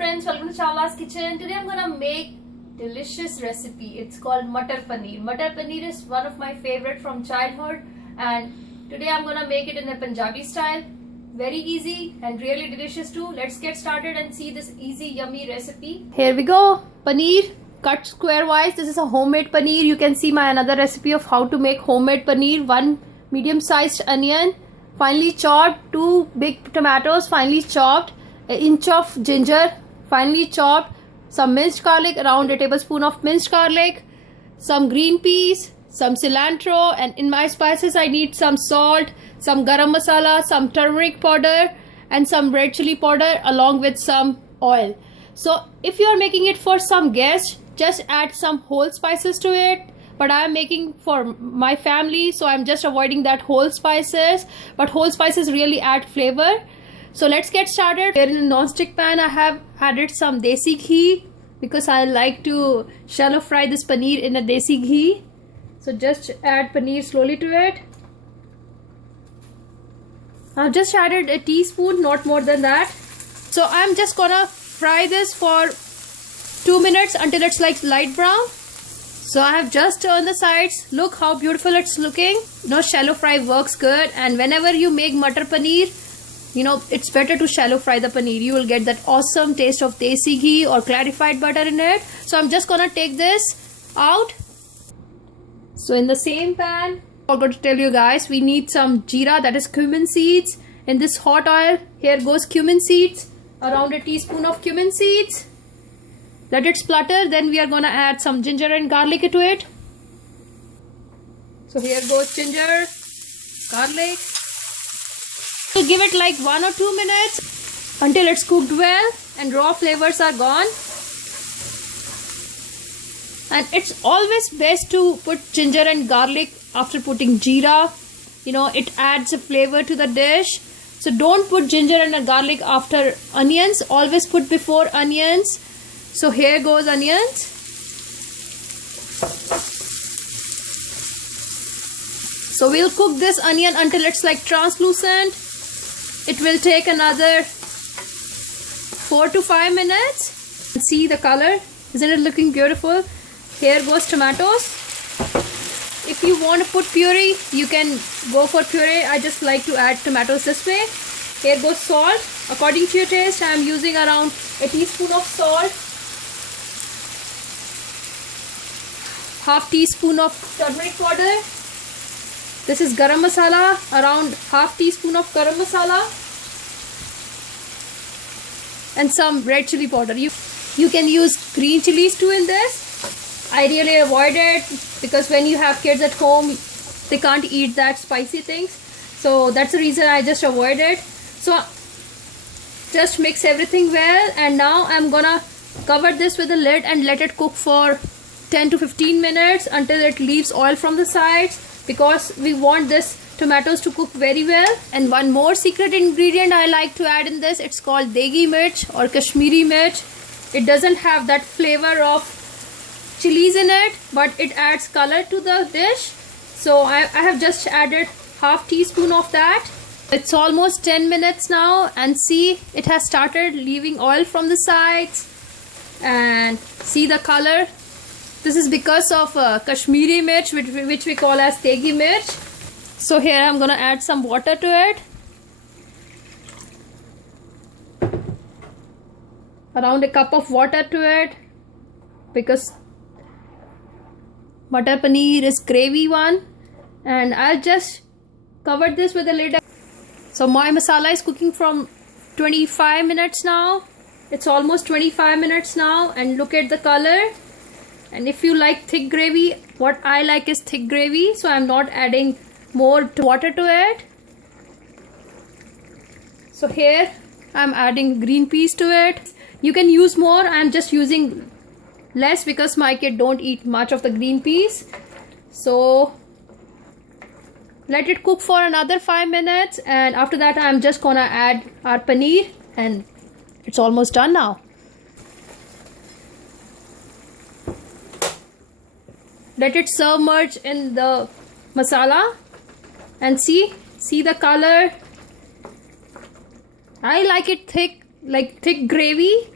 friends, welcome to Chawla's Kitchen. Today I'm gonna make delicious recipe. It's called Matar Paneer. Matar Paneer is one of my favorite from childhood, and today I'm gonna make it in a Punjabi style. Very easy and really delicious too. Let's get started and see this easy yummy recipe. Here we go. Paneer cut square wise. This is a homemade paneer. You can see my another recipe of how to make homemade paneer. 1 medium sized onion, finely chopped. 2 big tomatoes, finely chopped. An inch of ginger, finely chopped. Some minced garlic, around a tablespoon of minced garlic. Some green peas, some cilantro, and in my spices I need some salt, some garam masala, some turmeric powder, and some red chili powder along with some oil. So if you are making it for some guests, just add some whole spices to it. But I am making for my family, so I'm just avoiding that whole spices. But whole spices really add flavor. So let's get started. Here in a non-stick pan I have added some desi ghee because I like to shallow fry this paneer in a desi ghee. So just add paneer slowly to it. I've just added a teaspoon, not more than that. So I'm just gonna fry this for 2 minutes until it's like light brown. So I have just turned the sides. Look how beautiful it's looking. Shallow fry works good, and whenever you make Matar Paneer, it's better to shallow fry the paneer. You will get that awesome taste of desi ghee or clarified butter in it. So I'm just gonna take this out. So in the same pan, I forgot to tell you guys, we need some jeera, that is cumin seeds. In this hot oil, here goes cumin seeds, around a teaspoon of cumin seeds. Let it splutter. Then we are gonna add some ginger and garlic to it. So here goes ginger, garlic. So give it like 1 or 2 minutes until it's cooked well and raw flavors are gone. And it's always best to put ginger and garlic after putting jeera. It adds a flavor to the dish. So don't put ginger and garlic after onions. Always put before onions. So here goes onions. So we'll cook this onion until it's like translucent. It will take another 4 to 5 minutes. See the color? Isn't it looking beautiful? Here goes tomatoes. If you want to put puree, you can go for puree. I just like to add tomatoes this way. Here goes salt. According to your taste, I am using around a teaspoon of salt. Half teaspoon of turmeric powder. This is garam masala, around half teaspoon of garam masala, and some red chili powder. You can use green chilies too in this. I really avoid it because when you have kids at home, they can't eat that spicy things. So that's the reason I just avoid it. So just mix everything well, and now I'm gonna cover this with a lid and let it cook for 10 to 15 minutes until it leaves oil from the sides, because we want this tomatoes to cook very well. And one more secret ingredient I like to add in this, it's called degi mirch or Kashmiri mirch. It doesn't have that flavor of chilies in it, but it adds color to the dish. So I have just added half teaspoon of that. It's almost 10 minutes now, and see, it has started leaving oil from the sides, and see the color. This is because of Kashmiri mirch, which we call as degi mirch. So here I'm gonna add some water to it. Around a cup of water to it, because Matar Paneer is gravy one. And I'll just cover this with a lid. So my masala is cooking from 25 minutes now. It's almost 25 minutes now, and look at the color. And if you like thick gravy, what I like is thick gravy, so I'm not adding more water to it. So here I'm adding green peas to it. You can use more. I'm just using less because my kid don't eat much of the green peas. So let it cook for another 5 minutes, and after that I'm just gonna add our paneer, and it's almost done now. Let it submerge in the masala, and see the color. I like it thick, like thick gravy.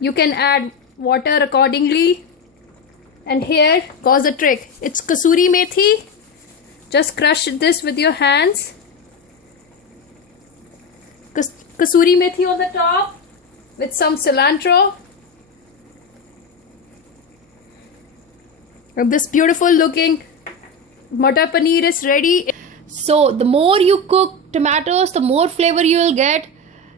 You can add water accordingly. And here goes the trick. It's kasuri methi. Just crush this with your hands. Kasuri methi on the top with some cilantro. And this beautiful looking Matar Paneer is ready. So the more you cook tomatoes, the more flavor you will get.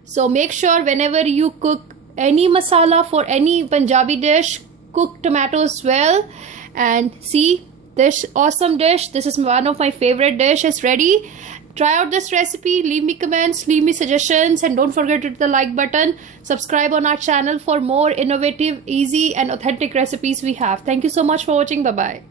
So make sure whenever you cook any masala for any Punjabi dish, cook tomatoes well. And see, this awesome dish, this is one of my favorite dish, is ready. Try out this recipe, leave me comments, leave me suggestions, and don't forget to hit the like button. Subscribe on our channel for more innovative, easy and authentic recipes we have. Thank you so much for watching. Bye bye.